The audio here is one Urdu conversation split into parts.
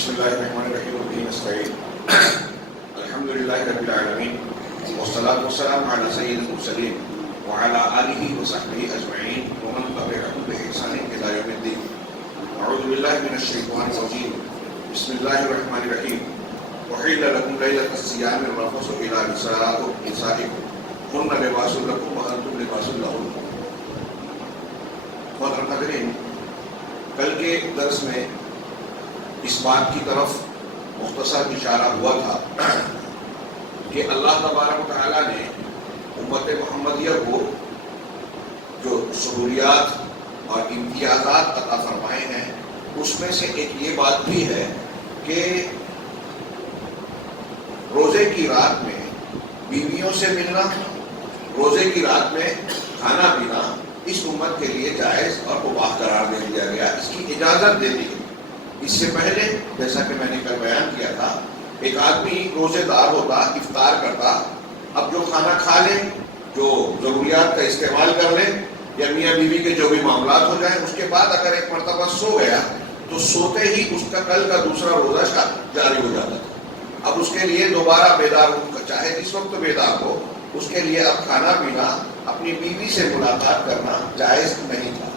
بسم الله الرحمن الرحيم وبه نستعين الحمد لله رب العالمين والصلاة والسلام على سيد المرسلين وعلى آله وصحبه أجمعين ومن تبعهم بإحسان إلى يوم الدين. أعوذ بالله من الشيطان الرجيم. بسم الله الرحمن الرحيم. أحل لكم ليلة الصيام الرفث إلى نسائكم هن لباس لكم وأنتم لباس لهن. محترم حاضرین، کل کے درس میں اس بات کی طرف مختصر اشارہ ہوا تھا کہ اللہ تبارک و تعالیٰ نے امت محمدیہ کو جو سہولیات اور امتیازات عطا فرمائے ہیں اس میں سے ایک یہ بات بھی ہے کہ روزے کی رات میں بیویوں سے ملنا، روزے کی رات میں کھانا پینا اس امت کے لیے جائز اور مباح قرار دے دیا گیا، اس کی اجازت دے دی گئی۔ اس سے پہلے جیسا کہ میں نے کل بیان کیا تھا، ایک آدمی روزے دار ہوتا، افطار کرتا، اب جو کھانا کھا لے، جو ضروریات کا استعمال کر لے یا میاں بیوی کے جو بھی معاملات ہو جائیں، اس کے بعد اگر ایک مرتبہ سو گیا تو سوتے ہی اس کا کل کا دوسرا روزہ جاری ہو جاتا تھا۔ اب اس کے لیے دوبارہ بیدار ہو، چاہے جس وقت بیدار ہو، اس کے لیے اب کھانا پینا، اپنی بیوی سے ملاقات کرنا جائز نہیں تھا۔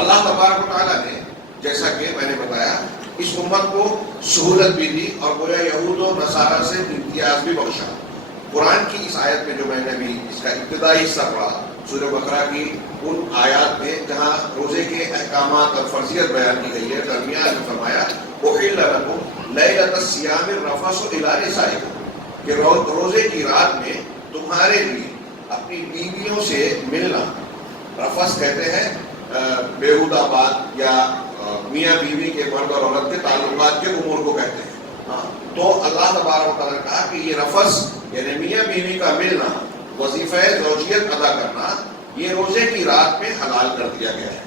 اللہ تبارک و تعالیٰ نے جیسا کہ میں نے بتایا اس امت کو سہولت بھی دی اور گویا یہود و نصارہ سے امتیاز بھی بخشا۔ قرآن کی اس آیت میں جو میں نے بھی اس کا ابتدائی حصہ پڑھا، سورہ بقرہ کی ان آیات میں جہاں روزے کے احکامات اور فرضیت بیان کی گئی ہے، درمیان میں فرمایا احل لکم لیلۃ الصیام الرفث الی نسائکم، کہ روزے کی رات میں تمہارے لیے اپنی بیویوں سے ملنا، رفث کہتے ہیں بیہودہ بات یا میاں بیوی کے مرد اور عورت کے تعلقات کے امور کو کہتے ہیں۔ تو اللہ تبارک و تعالیٰ نے کہا کہ یہ رفث یعنی میاں بیوی کا ملنا، وظیفہ زوجیت ادا کرنا، یہ روزے کی رات میں حلال کر دیا گیا ہے۔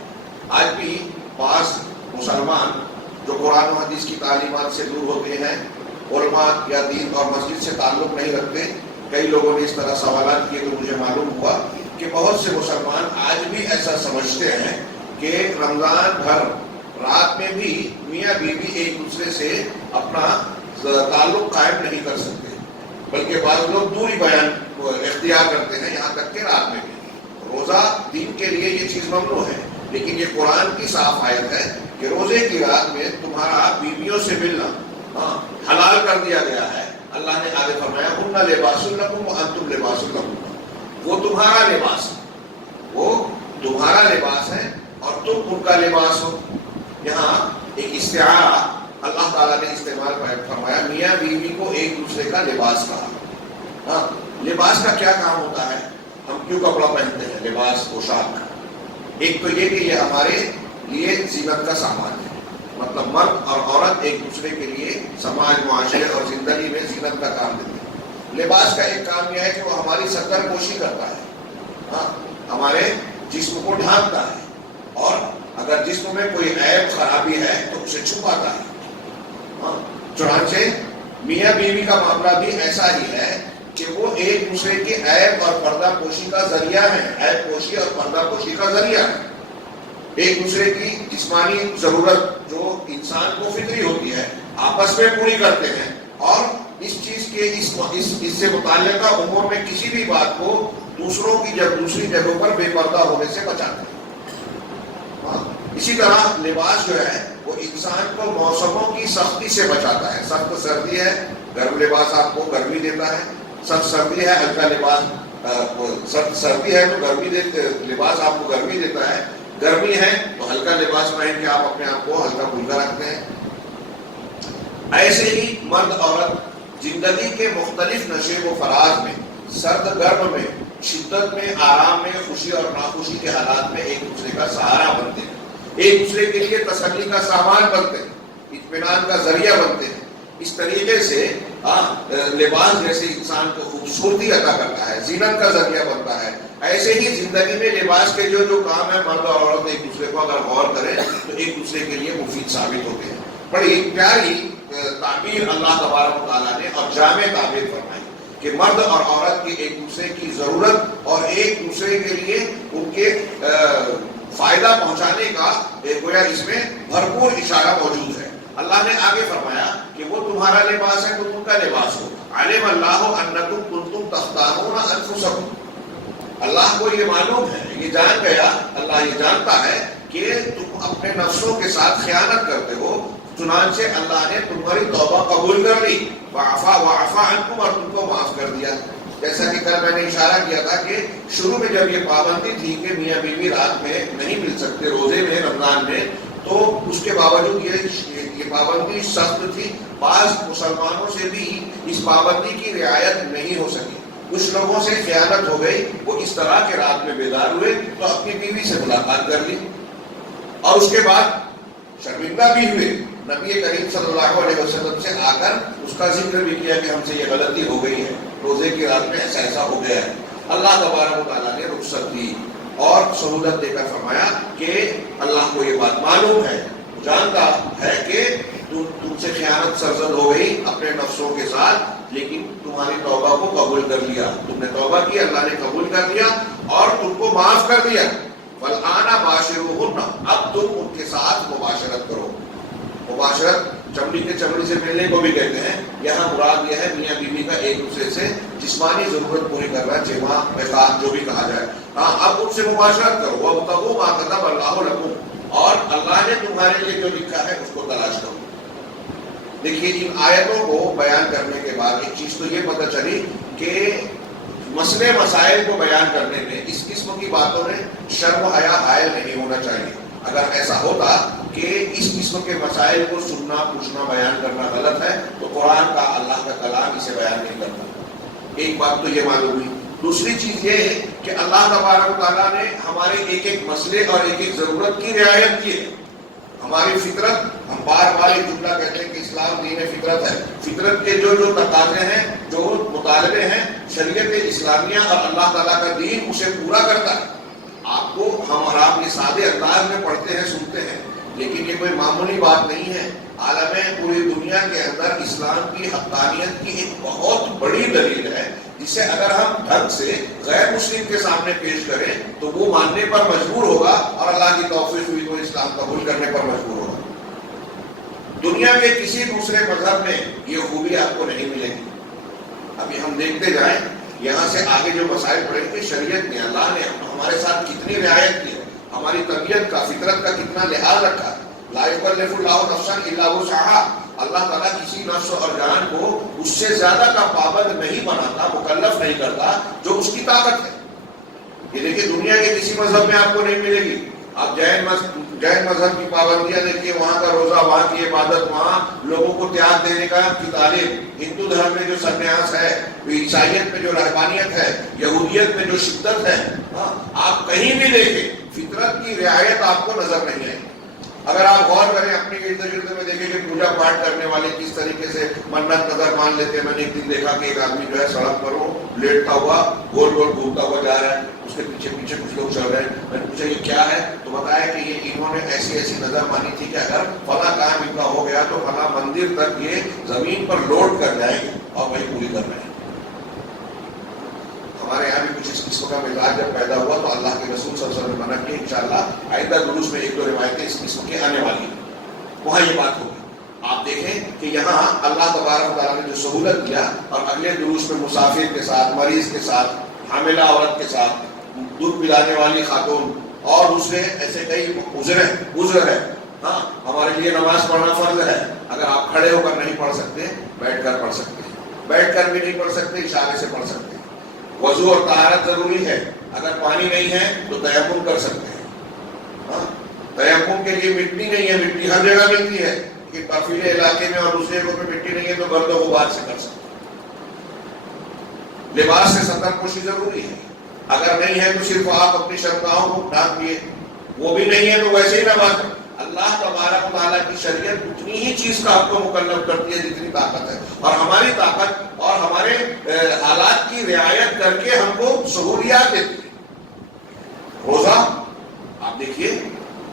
آج بھی بعض مسلمان جو قرآن و حدیث کی تعلیمات سے دور ہوتے ہیں، علماء یا دین اور مسجد سے تعلق نہیں رکھتے، کئی لوگوں نے اس طرح سوالات کیے تو مجھے معلوم ہوا کہ بہت سے مسلمان آج بھی ایسا سمجھتے ہیں کہ رمضان بھر رات میں بھی میاں بیوی ایک دوسرے سے اپنا تعلق قائم نہیں کر سکتے، بلکہ بعض لوگ دوری بیان اختیار کرتے ہیں، یہاں تک کہ رات میں بھی۔ روزہ دین کے لیے یہ چیز ممنوع ہے، لیکن یہ قرآن کی صاف آیت ہے کہ روزے کی رات میں تمہارا بیویوں سے ملنا حلال کر دیا گیا ہے۔ اللہ نے آگے فرمایا ہن لباس لکم وانتم لباس لہن، وہ تمہارا لباس، وہ تمہارا لباس ہے اور تم ان کا لباس ہو۔ یہاں ایک استعارہ اللہ تعالیٰ نے استعمال فرمایا، میاں بیوی کو ایک دوسرے کا لباس کہا۔ لباس کا کیا کام ہوتا ہے؟ ہم کیوں کپڑا پہنتے ہیں؟ لباس، پوشاک۔ ایک تو یہ کہ یہ ہمارے لیے زینت کا سامان ہے، مطلب مرد اور عورت ایک دوسرے کے لیے سماج، معاشرے اور زندگی میں زینت کا کام دیتے ہیں۔ لباس کا ایک کام یہ ہے کہ وہ ہماری سطر پوشی کرتا ہے، ہمارے جسم کو ڈھانپتا ہے، اور اگر جسم میں کوئی عیب خرابی ہے تو اسے چھپاتا ہے۔ چنانچہ میاں بیوی کا معاملہ بھی ایسا ہی ہے کہ وہ ایک دوسرے کے عیب اور پردہ پوشی کا ذریعہ ہے، عیب پوشی اور پردہ پوشی کا ذریعہ ہے۔ ایک دوسرے کی جسمانی ضرورت جو انسان کو فطری ہوتی ہے آپس میں پوری کرتے ہیں، اور اس چیز کے اس سے متعلقہ امور میں کسی بھی بات کو دوسروں کی دوسری جگہوں پر بے پردہ ہونے سے بچاتے ہیں۔ اسی طرح لباس جو ہے وہ انسان کو موسموں کی سختی سے بچاتا ہے۔ سخت سردی ہے، گرم لباس آپ کو گرمی دیتا ہے، سخت سردی ہے، ہلکا لباس، سخت سردی ہے تو لباس آپ کو گرمی دیتا ہے، گرمی ہے تو ہلکا لباس پہن کے آپ اپنے آپ کو ہلکا پھلکا رکھتے ہیں۔ ایسے ہی مرد عورت زندگی کے مختلف نشیب و فراز میں، سرد گرم میں، شدت میں، آرام میں، خوشی اور ناخوشی کے حالات میں ایک دوسرے کا سہارا بنتے ہیں، ایک دوسرے کے لیے تسلی کا سامان بنتے ہیں، اطمینان کا ذریعہ بنتے ہیں۔ اس طریقے سے لباس جیسے انسان کو خوبصورتی عطا کرتا ہے، زینت کا ذریعہ بنتا ہے، ایسے ہی زندگی میں لباس کے جو کام ہے، مرد اور عورت ایک دوسرے کو اگر غور کریں تو ایک دوسرے کے لیے مفید ثابت ہوتے ہیں۔ بڑی پیاری تعبیر اللہ تبارک و تعالیٰ نے اور جامع تعبیر فرمائی کہ مرد اور عورت کی ایک دوسرے کی ضرورت اور ایک دوسرے کے لیے ان کے فائدہ پہنچانے کا گویا اس میں بھرپور اشارہ موجود ہے۔ اللہ نے آگے فرمایا کہ وہ تمہارا لباس ہے، تم ان کا لباس ہو. علم اللہ انکم کنتم تختانون انفسکم، اللہ کو یہ معلوم ہے، یہ جان گیا، اللہ یہ جانتا ہے کہ تم اپنے نفسوں کے ساتھ خیانت کرتے ہو، چنانچہ اللہ نے تمہاری توبہ قبول کر لی. وعفا عنکم، اور تم کو معاف کر دیا. جیسا کہ کل میں نے اشارہ کیا تھا کہ شروع میں جب یہ پابندی تھی کہ میاں بیوی رات میں نہیں مل سکتے روزے میں رمضان میں، تو اس کے باوجود یہ پابندی سخت تھی. بعض مسلمانوں سے بھی اس پابندی کی رعایت نہیں ہو سکی، کچھ لوگوں سے خیانت ہو گئی، وہ اس طرح کے رات میں بیدار ہوئے تو اپنی بیوی سے ملاقات کر لی اور اس کے بعد شرمندہ بھی ہوئے. نبی کریم صلی اللہ علیہ وسلم سے آ کر اس کا ذکر بھی کیا کہ ہم سے یہ غلطی ہو گئی ہے، روزے کی رات میں ایسا ہو گیا ہے. اللہ تبارک و تعالیٰ نے رخصت دی اور سہولت دے کر فرمایا کہ اللہ کو یہ بات معلوم ہے، جانتا ہے کہ تم سے خیانت سرزد ہو گئی اپنے نفسوں کے ساتھ، لیکن تمہاری توبہ کو قبول کر لیا، تم نے توبہ کی، اللہ نے قبول کر لیا اور تم کو معاف کر دیا. فالآن باشروہن، اب تم ان کے ساتھ مباشرت کرو. مباشرت چمڑی کے چمڑی سے ملنے کو بھی کہتے ہیں. یہاں مراد یہ ہے میاں بیوی کا ایک دوسرے سے جسمانی ضرورت پوری کرنا، جماع وفاق جو بھی کہا جائے. ہاں، اب ان سے مباشرت کرو. وابتغوا ما كتب اللہ لکم، اور اللہ نے تمہارے لیے جو لکھا ہے اس کو تلاش کرو. دیکھیے ان آیتوں کو بیان کرنے کے بعد ایک چیز تو یہ پتہ چلی کہ مسئلے مسائل کو بیان کرنے میں اس قسم کی باتوں میں شرم و حیا حائل نہیں ہونا چاہیے. اگر ایسا ہوتا کہ اس قسم کے مسائل کو سننا پوچھنا بیان کرنا غلط ہے تو قرآن کا، اللہ کا کلام اسے بیان نہیں کرتا. ایک بات تو یہ معلوم ہوئی. دوسری چیز یہ ہے کہ اللہ تبارک و تعالیٰ نے ہمارے ایک ایک مسئلے اور ایک ایک ضرورت کی رعایت کی ہے. ہماری فطرت، ہم بار بار یہ جملہ کہتے ہیں کہ اسلام دین فطرت ہے. فطرت کے جو تقاضے ہیں، جو مطالبے ہیں، شریعت اسلامیہ اور اللہ تعالیٰ کا دین اسے پورا کرتا ہے. آپ کو ہم اور آپ یہ سادے انداز میں پڑھتے ہیں، سنتے ہیں، لیکن یہ کوئی معمولی بات نہیں ہے. عالم پوری دنیا کے اندر اسلام کی حقانیت کی ایک بہت بڑی دلیل ہے، جسے اگر ہم ڈھنگ سے غیر مسلم کے سامنے پیش کریں تو وہ ماننے پر مجبور ہوگا اور اللہ کی توفیق ہوئی تو اسلام قبول کرنے پر مجبور ہوگا. دنیا کے کسی دوسرے مذہب میں یہ خوبی آپ کو نہیں ملے گی. ابھی ہم دیکھتے جائیں، یہاں سے آگے جو مسائل پڑھیں گے، شریعت نے، اللہ نے ہمارے ساتھ کتنی رعایت کی ہے، ہماری طبیعت کا، فطرت کا کتنا لحاظ رکھا ہے. لا یکلف اللہ نفسا الا وسعہا، اللہ تعالیٰ کسی نفس اور جان کو اس سے زیادہ کا پابند نہیں بناتا، مکلف نہیں کرتا جو اس کی طاقت ہے. یہ دیکھیے دنیا کے کسی مذہب میں آپ کو نہیں ملے گی. آپ جین مذہب کی پابندیاں دیکھیے، وہاں کا روزہ، وہاں کی عبادت، وہاں لوگوں کو تیاگ دینے کا کی تعلیم. ہندو دھرم میں جو سنیاس ہے، عیسائیت میں جو رہبانیت ہے، یہودیت میں جو شدت ہے، آپ کہیں بھی دیکھیں فطرت کی رعایت آپ کو نظر نہیں آئے. اگر آپ غور کریں اپنے ارد گرد میں دیکھیں کہ پوجا پاٹ کرنے والے کس طریقے سے منت نظر مان لیتے ہیں. میں نے ایک دن دیکھا کہ ایک آدمی جو ہے سڑک پر وہ لیٹتا ہوا گول گول گھومتا ہوا جا رہا ہے، اس کے پیچھے پیچھے کچھ لوگ چل رہے ہیں. میں نے پوچھا یہ کیا ہے، تو بتایا کہ یہ انہوں نے ایسی نظر مانی تھی کہ اگر فلاں کام ان کا ہو گیا تو فلاں مندر تک یہ زمین پر لوٹ کر جائیں گے اور وہی پوری کر رہے ہیں. ہمارے یہاں بھی کچھ اس قسم کا مزاج جب پیدا ہوا تو اللہ کے رسول صلی اللہ علیہ وسلم نے منع کیا. انشاءاللہ آئندہ دروس میں ایک دو روایتیں اس قسم کی آنے والی ہیں، وہاں یہ بات ہوگی. آپ دیکھیں کہ یہاں اللہ تبارک و تعالیٰ نے جو سہولت دیا، اور اگلے دروس میں مسافر کے ساتھ، مریض کے ساتھ، حاملہ عورت کے ساتھ، دودھ پلانے والی خاتون اور دوسرے ایسے کئی عذر ہے. ہاں، ہمارے لیے نماز پڑھنا فرض ہے. اگر آپ کھڑے ہو کر نہیں پڑھ سکتے، بیٹھ کر پڑھ سکتے ہیں. بیٹھ کر بھی نہیں پڑھ سکتے، اشارے سے پڑھ سکتے ہیں. وضو اور طہارت ضروری ہے. اگر پانی نہیں ہے تو تیمم کر سکتے ہیں. تیمم کے لیے مٹی نہیں ہے، مٹی ہر جگہ ملتی ہے، کہ برفیلے علاقے میں اور دوسرے جگہوں میں مٹی نہیں ہے تو گرد و غبار سے کر سکتے ہیں. لباس سے ستر پوشی ضروری ہے. اگر نہیں ہے تو صرف آپ اپنی شرمگاہوں کو ڈھانپ لیے، وہ بھی نہیں ہے تو ویسے ہی نماز پڑھیں. اللہ تبارک و تعالیٰ کی شریعت اتنی ہی چیز کا آپ کو مکلف کرتی ہے جتنی طاقت ہے، اور ہماری طاقت اور ہمارے حالات کی رعایت کر کے ہم کو سہولیات دیتی ہے. روزہ آپ دیکھیے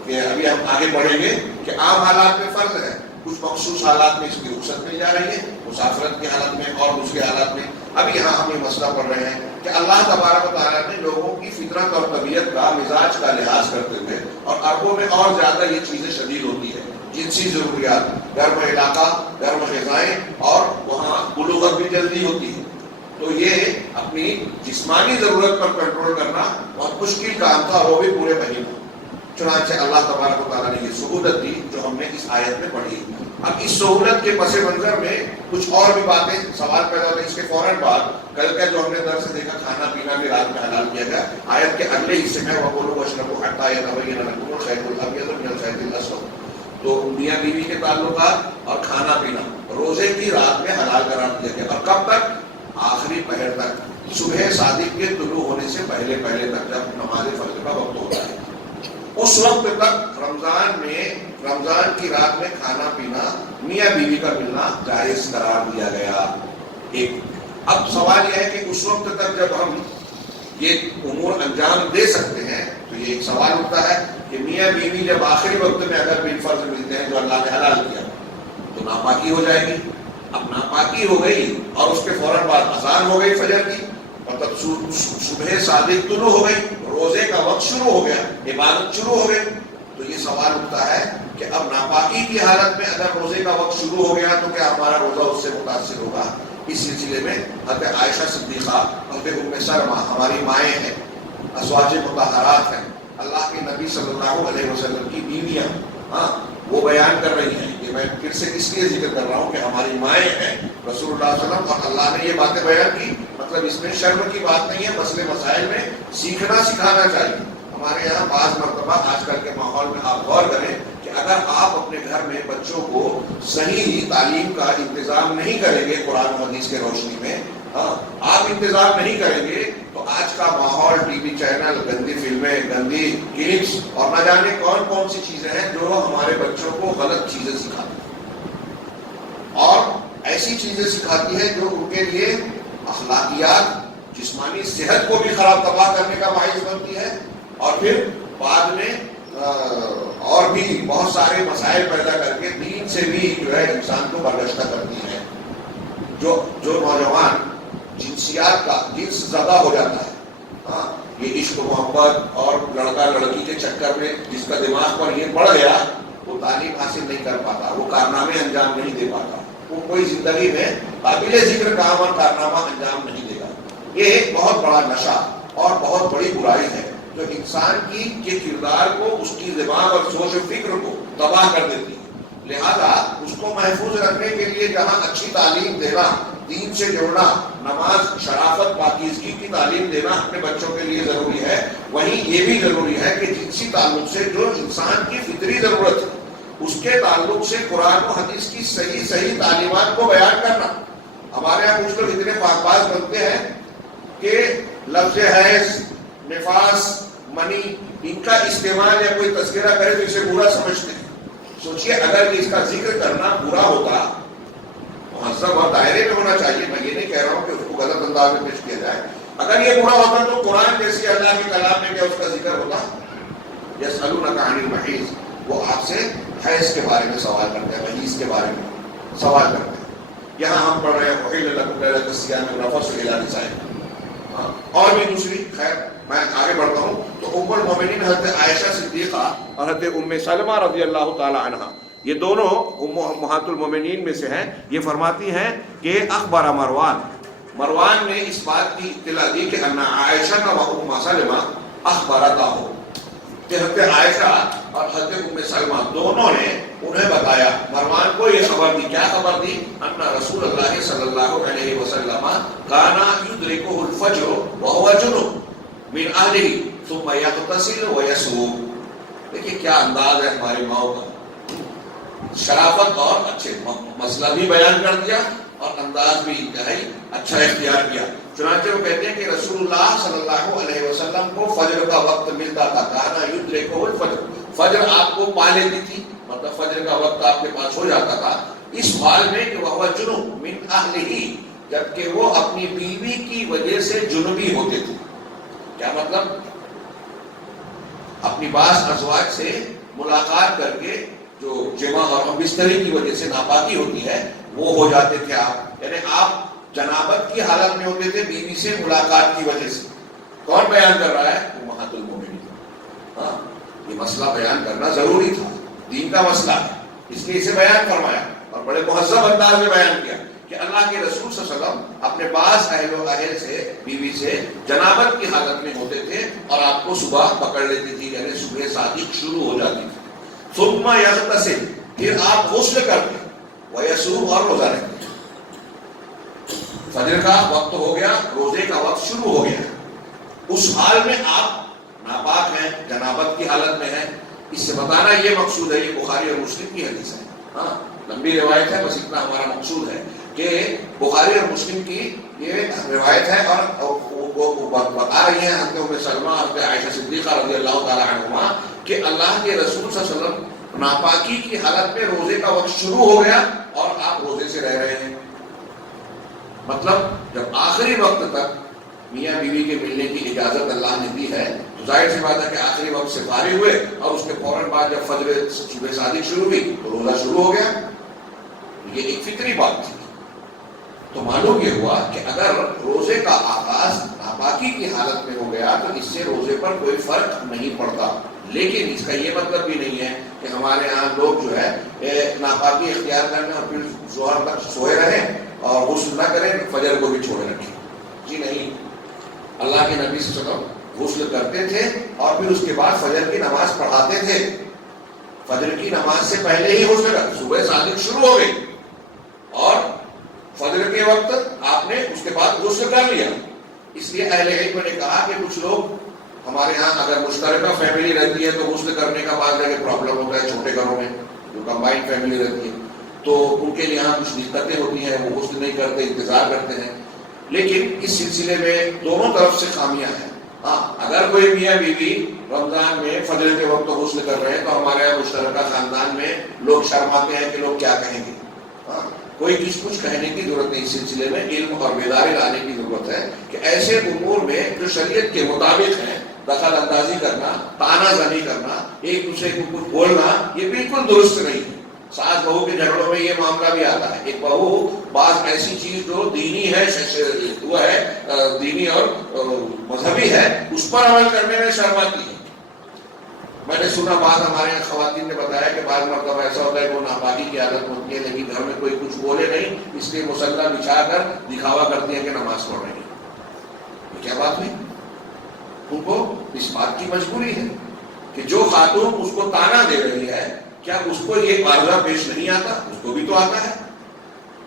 کہ ابھی ہم آگے بڑھیں گے کہ عام حالات میں فرض ہے، کچھ مخصوص حالات میں اس کی رخصت مل جا رہی ہے، مسافرت کی حالت میں اور دوسرے حالات میں. اب یہاں ہم یہ مسئلہ پڑھ رہے ہیں کہ اللہ تبارک و تعالیٰ نے لوگوں کی فطرت اور طبیعت کا، مزاج کا لحاظ کرتے ہوئے، اور عربوں میں اور زیادہ یہ چیزیں شدید ہوتی ہے، جنسی ضروریات، گرم علاقہ، گرم غذائیں، اور وہاں بلوغت بھی جلدی ہوتی ہے. تو یہ اپنی جسمانی ضرورت پر کنٹرول کرنا بہت مشکل کام تھا، وہ بھی پورے مہینے. چنانچہ اللہ تبارک و تعالیٰ نے یہ سہولت دی جو ہم نے اس آیت میں پڑھی. اب اس سہولت کے پس منظر میں کچھ اور بھی باتیں سوال پیدا ہوتے ہیں. اس کے فوراً بعد کل کا جو ہم نے درس دیکھا کھانا پینا بھی رات میں حلال کیا گیا. آیت کے اگلے حصے میں وَكُلُوا وَاشْرَبُوا حَتَّىٰ يَتَبَيَّنَ لَكُمُ الْخَيْطُ الْأَبْيَضُ مِنَ الْخَيْطِ الْأَسْوَدِ. تو میاں بیوی کے تعلقات اور کھانا پینا روزے کی رات میں حلال قرار دیا گیا. اور کب تک؟ آخری پہر تک، صبح صادق کے طلوع ہونے سے پہلے تک، جب نماز فجر کا وقت ہوتا ہے اس وقت تک رمضان کی رات میں کھانا پینا، میاں بیوی کا ملنا جائز قرار دیا گیا. ایک اب سوال یہ ہے کہ اس وقت تک جب ہم یہ امور انجام دے سکتے ہیں تو یہ ایک سوال اٹھتا ہے کہ میاں بیوی جب آخری وقت میں اگر بالفرض ملتے ہیں جو اللہ نے حلال کیا تو ناپاکی ہو جائے گی. اب ناپاکی ہو گئی اور اس کے فوراً بعد اذان ہو گئی فجر کی، مطلب صبح صادق طلوع ہو گئی، روزے کا وقت شروع ہو گیا، عبادت شروع ہو گئی. تو یہ سوال اٹھتا ہے کہ اب ناپاکی کی حالت میں اگر روزے کا وقت شروع ہو گیا تو کیا ہمارا روزہ اس سے متاثر ہوگا؟ اس سلسلے میں حضرت عائشہ صدیقہ، حضرت ام سلمہ ہماری مائیں ہیں، ازواج مطہرات ہیں، اللہ کے نبی صلی اللہ علیہ وسلم کی بیویاں، وہ بیان کر رہی ہیں. یہ میں پھر سے اس لیے ذکر کر رہا ہوں کہ ہماری مائیں ہیں رسول اللہ صلی اللہ علیہ وسلم، اور اللہ نے یہ باتیں بیان کی. مطلب اس میں شرم کی بات نہیں ہے، مسئلے مسائل میں سیکھنا سکھانا چاہیے. ہمارے یہاں بعض مرتبہ آج کل کے ماحول میں آپ غور کریں کہ اگر آپ اپنے گھر میں بچوں کو صحیح تعلیم کا انتظام نہیں کریں گے قرآن و حدیث کے روشنی میں، آپ انتظام نہیں کریں گے تو آج کا ماحول، ٹی وی چینل، گندی فلمیں، گندی کلپس اور نہ جانے کون کون سی چیزیں ہیں جو ہمارے بچوں کو غلط چیزیں سکھاتی ہیں، اور ایسی چیزیں سکھاتی ہے جو ان کے لیے اخلاقیات، جسمانی صحت کو بھی خراب تباہ کرنے کا باعث بنتی ہے، اور پھر بعد میں اور بھی بہت سارے مسائل پیدا کر کے دین سے بھی جو ہے انسان کو برگشتہ کرتی ہے. جو نوجوان جنسیات کا جنس زدہ ہو جاتا ہے، یہ عشق محبت اور لڑکا لڑکی کے چکر میں جس کا دماغ پر یہ پڑ گیا وہ تعلیم حاصل نہیں کر پاتا، وہ کارنامے انجام نہیں دے پاتا، وہ کوئی زندگی میں قابل ذکر کام اور کارنامہ انجام نہیں دے گا. یہ ایک بہت بڑا نشہ اور بہت بڑی برائی ہے جو انسان کے کردار کو، اس کی دماغ اور سوچ و فکر کو تباہ کر دیتی ہے. لہذا اس کو محفوظ رکھنے کے لیے جہاں اچھی تعلیم دینا، دین سے جوڑنا، نماز، شرافت، پاکیزگی کی تعلیم دینا اپنے بچوں کے لیے ضروری ہے، وہیں یہ بھی ضروری ہے کہ جنسی تعلق سے جو انسان کی فطری ضرورت ہے اس کے تعلق سے قرآن و حدیث کی صحیح تعلیمات کو بیان کرنا. ہمارے یہاں کچھ لوگ اتنے پاک باز بنتے ہیں کہ لفظ حیض، نفاس، منی، ان کا استعمال یا کوئی تذکرہ کرے تو اسے برا سمجھتے ہیں. سوچئے اگر اس کا ذکر کرنا برا ہوتا، مہذب اور دائرے میں ہونا چاہیے، میں یہ نہیں کہہ رہا ہوں کہ اس کو غلط انداز میں پیش کیا جائے، اگر یہ برا ہوتا تو قرآن جیسی اللہ کے کلام میں کیا اس کا ذکر ہوتا؟ یسألونک عن المحیض، وہ آپ سے حیض کے بارے میں سوال کرتے ہیں، محیض کے بارے میں سوال کرتے ہیں. یہاں ہم پڑھ رہے ہیں احل لکم لیلۃ الصیام الرفث الی نسائکم، اور بھی دوسری. خیر میں آگے بڑھتا ہوں. تو ام المومنین حضرت عائشہ صدیقہ اور حضرت ام سلمہ رضی اللہ تعالی عنہا، یہ دونوں امہات المومنین میں سے ہیں. یہ فرماتی ہیں کہ اخبر مروان نے اس بات کی اطلاع دی کہ ان عائشہ و ام سلمہ اخبرتا ہو، کہ حضرت عائشہ اور حضرت ام سلمہ دونوں نے انہیں بتایا، مروان کو یہ خبر دی. کیا خبر دی؟ ان رسول اللہ صلی اللہ علیہ وسلم کانا یدرکہ الفجر وهو جنب من اہلہ ثم یغتسل ویصوم. دیکھیے کیا انداز ہے ہماری ماؤں کا، شرافت اور اچھے مسئلہ بھی بیان کر دیا اور انداز بھی انتہائی اچھا اختیار کیا. چنانچہ وہ کہتے ہیں کہ رسول اللہ صلی اللہ علیہ وسلم کو فجر کا وقت ملتا تھا، کہنا یدرکہ الفجر، فجر آپ کو پا لیتی تھی، مطلب فجر کا وقت آپ کے پاس ہو جاتا تھا، اس حال میں کہ وہ جنوب من اہلہ، جبکہ وہ اپنی بیوی کی وجہ سے جنوبی ہوتے تھے. کیا مطلب؟ اپنی بعض ازواج سے ملاقات کر کے جو جمع اور بستری کی وجہ سے ناپاکی ہوتی ہے وہ ہو جاتے تھے آپ، یعنی آپ جنابت کی حالت میں ہوتے تھے بیوی سے ملاقات کی وجہ سے. کون بیان کر رہا ہے؟ امہات المومنین. یہ مسئلہ بیان کرنا ضروری تھا، دین کا مسئلہ ہے. اس لیے اسے بیان فرمایا اور بڑے مہذب انداز میں بیان کیا کہ اللہ کے رسول صلی اللہ علیہ وسلم اپنے بعض اہل سے بیوی سے جنابت کی حالت میں ہوتے تھے اور آپ کو صبح پکڑ لیتی تھی، یعنی صبح صادق شروع ہو جاتی تھی. ثم یغتسل، پھر آپ غسل کرتے ویصوم اور روزہ رکھتے. فجر کا وقت ہو گیا، روزے کا وقت شروع ہو گیا، اس حال میں آپ ناپاک ہیں، جنابت کی حالت میں ہیں. اس سے بتانا یہ مقصود ہے، یہ بخاری اور مسلم کی حدیث ہے. ہاں لمبی روایت ہے، بس اتنا ہمارا مقصود ہے کہ بخاری اور مسلم کی یہ روایت ہے اور وہ بتا رہی ہیں حضرت ام سلمہ حضرت عائشہ صدیقہ رضی اللہ تعالی عنہما کہ اللہ کے رسول صلی اللہ علیہ وسلم ناپاکی کی حالت میں روزے کا وقت شروع ہو گیا اور آپ روزے سے رہ رہے ہیں. مطلب جب آخری وقت تک میاں بیوی کے ملنے کی اجازت اللہ نے دی ہے تو ظاہر سی بات ہے کہ آخری وقت سے فارغ ہوئے اور اس کے فوراً بعد جب فجر صبح صادق شروع ہوئی تو روزہ شروع ہو گیا. یہ ایک فطری بات تھی. تو معلوم یہ ہوا کہ اگر روزے کا آغاز ناپاکی کی حالت میں ہو گیا تو اس سے روزے پر کوئی فرق نہیں پڑتا. لیکن اس کا یہ مطلب بھی نہیں ہے کہ ہمارے یہاں لوگ جو ہے ناپاکی اختیار کرنے اور پھر ظہر تک سوئے رہیں اور غسل نہ کریں، فجر کو بھی چھوڑے رکھیں. جی نہیں، اللہ کے نبی صلی اللہ علیہ وسلم غسل کرتے تھے اور پھر اس کے بعد فجر کی نماز پڑھاتے تھے. فجر کی نماز سے پہلے ہی غسل کر، صبح صادق شروع ہو گئی اور فجر کے وقت آپ نے اس کے بعد غسل کر لیا. اس لیے اہل علم نے کہا کہ کچھ لوگ ہمارے ہاں اگر مشترکہ فیملی رہتی ہے تو غسل کرنے کا بعض جگہ پرابلم ہوتا ہے. چھوٹے گھروں میں جو کمبائنڈ فیملی رہتی ہے تو ان کے یہاں کچھ دقتیں ہوتی ہیں، وہ غسل نہیں کرتے، انتظار کرتے ہیں. لیکن اس سلسلے میں دونوں طرف سے خامیاں ہیں. ہاں اگر کوئی میاں بیوی رمضان میں فجر کے وقت غسل کر رہے ہیں تو ہمارے یہاں مشترکہ خاندان میں لوگ شرماتے ہیں کہ لوگ کیا کہیں گے. ہاں کوئی کچھ کہنے کی ضرورت نہیں. اس سلسلے میں علم اور بیداری لانے کی ضرورت ہے کہ ایسے امور میں جو شریعت کے مطابق ہیں، دخل اندازی کرنا، تانا زنی کرنا، ایک دوسرے کو کچھ بولنا، یہ بالکل درست نہیں ہے. ساس بہو کے جھگڑوں میں یہ معاملہ بھی آتا ہے. ایک بہو بعض ایسی چیز جو دینی ہے، وہ ہے دینی اور مذہبی ہے، اس پر عمل کرنے میں شرماتی ہے. میں نے سنا بعض ہمارے یہاں خواتین نے بتایا کہ بعض مرتبہ ایسا ہوتا ہے کہ وہ ناپاکی کی عادت ہوتی ہے لیکن گھر میں کوئی کچھ بولے نہیں، اس لیے مصلی بچھا کر دکھاوا کرتی ہیں کہ نماز پڑھ رہی ہے. یہ کیا بات ہوئی؟ ان کو اس بات کی مجبوری ہے کہ جو خاتون اس کو تانا دے رہی ہے، کیا اس کو یہ معاملہ پیش نہیں آتا؟ اس کو بھی تو آتا ہے.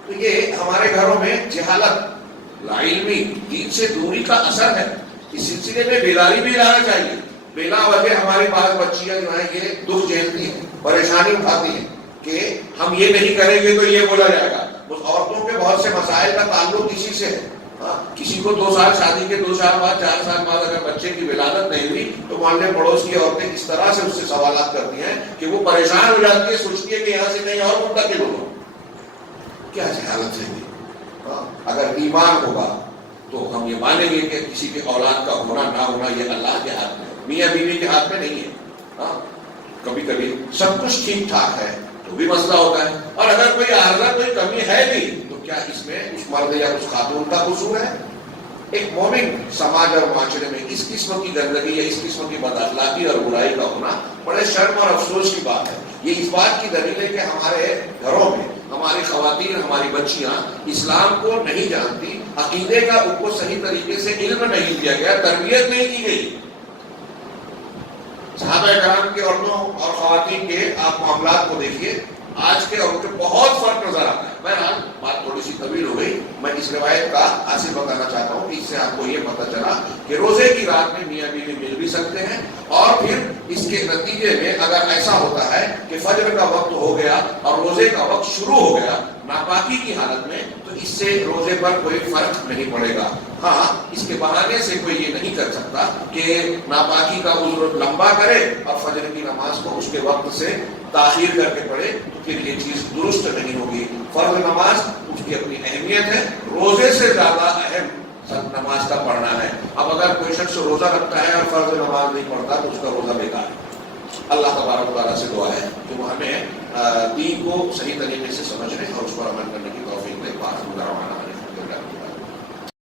تو یہ ہمارے گھروں میں جہالت، لاعلمی، دین سے دوری کا اثر ہے. اس سلسلے میں بیداری بھی لانا چاہیے. بلا وجہ ہماری بعض بچیاں جو ہیں یہ دکھ جھیلتی ہیں، پریشانی اٹھاتی ہیں کہ ہم یہ نہیں کریں گے تو یہ بولا جائے گا. اس عورتوں کے بہت سے مسائل کا تعلق اسی سے ہے. کسی کو 2 سال شادی کے 2 سال بعد 4 سال بعد اگر بچے کی ولادت نہیں ہوئی تو محلے پڑوس کی عورتیں اس طرح سے اس سے سوالات کرتی ہیں کہ وہ پریشان ہو جاتی ہے، سوچتی ہے کہ یہاں سے کہیں اور منتقل ہو. کیا جہالت ہے. اگر ایمان ہوگا تو ہم یہ مانیں گے کہ کسی کے اولاد کا ہونا نہ ہونا یہ اللہ کے ہاتھ میں ہے، میاں بیوی کے ہاتھ میں نہیں ہے. کبھی کبھی سب کچھ ٹھیک ٹھاک ہے تو بھی مسئلہ ہوتا ہے، اور اگر کوئی عارضہ، کوئی کمی ہے بھی تو کیا اس میں اس مرد یا اس خاتون کا قصور ہے؟ ایک مومن سماج اور معاشرے میں اس قسم کی گندگی یا اس قسم کی بد اخلاقی اور برائی کا ہونا بڑے شرم اور افسوس کی بات ہے. یہ اس بات کی دلیل ہے کہ ہمارے گھروں میں ہماری خواتین، ہماری بچیاں اسلام کو نہیں جانتی، عقیدے کا ان کو صحیح طریقے سے علم نہیں دیا گیا، تربیت نہیں کی گئی. صحابہ کرام کے عورتوں اور خواتین کے آپ معاملات کو دیکھیے، آج کے اور ان کے بہت فرق نظر آتا ہے. بہرحال بات تھوڑی سی طویل ہو گئی. میں اس روایت کا حاصل بتانا چاہتا ہوں کہ اس سے آپ کو یہ پتہ چلا کہ روزے کی رات میں میاں بیوی مل بھی سکتے ہیں، اور پھر اس کے نتیجے میں اگر ایسا ہوتا ہے کہ فجر کا وقت ہو گیا اور روزے کا وقت شروع ہو گیا ناپاکی کی حالت میں، تو اس سے روزے پر کوئی فرق نہیں پڑے گا. ہاں اس کے بہانے سے کوئی یہ نہیں کر سکتا کہ ناپاکی کا عذر لمبا کرے اور فجر کی نماز کو اس کے وقت سے تاخیر کر کے پڑھے، تو پھر یہ چیز درست نہیں ہوگی. فرض نماز اس کی اپنی اہمیت ہے، روزے سے زیادہ اہم نماز کا پڑھنا ہے. اب اگر کوئی شخص روزہ رکھتا ہے اور فرض نماز نہیں پڑھتا تو اس کا روزہ بیکار ہے. اللہ تبارک و تعالیٰ سے دعا ہے کہ وہ ہمیں دین کو صحیح طریقے سے سمجھنے اور اس پر عمل کرنے کی توفیق دے. بات